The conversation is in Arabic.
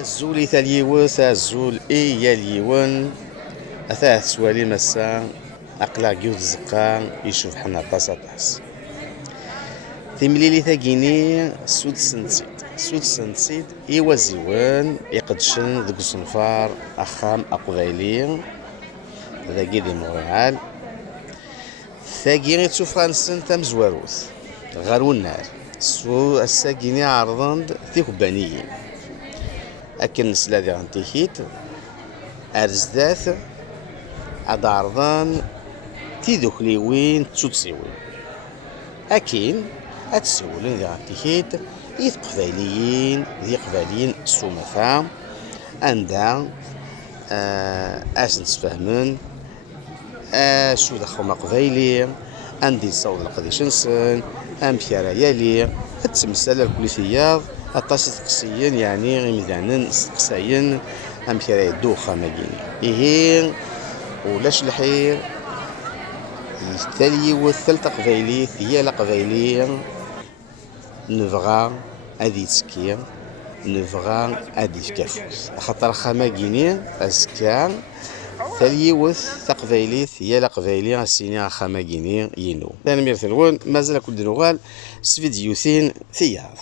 الزولي تاليوث الزول يا اليون أثاه سوالي مسا أقلاق يوث زقا يشوف حنا طاس ثمليلي ثاقيني سود سنتسيد إيوا زيوان يقدشن ذوك صنفار أخام أقبايلي ذاكي دي مونريال ثاقيني تسوفرانسن تامزواروث غارو النار سو الساقيني عرضند ثيكبانيين أكن نسلا دي غنتيكيت أرزداث عاد عرضان تيدوكليوين تسوتسيوين أكين أتسولن دي غنتيكيت إذ قبايليين ذي قبايليين سومثا عندها أش نتفاهمن شو دخوما قبايلي عندي صوت القديش نسن أمثال يالي التمثال الكليثياض الطاسي تقسيين يعني غيمدانن استقساين أمثال يدوخا ماكيني إيه ولاش الحير يستالي والثلث قبايلي ثيال قبايلي نبغى هادي تسكي نبغى هادي فكافوس خاطر خماكيني أسكان ثليوث تقبايلي ثيال قبايلي السيني خماكيني ينو. أنا ميرثلون مازال كل نوغال سفيديوثين ثياب.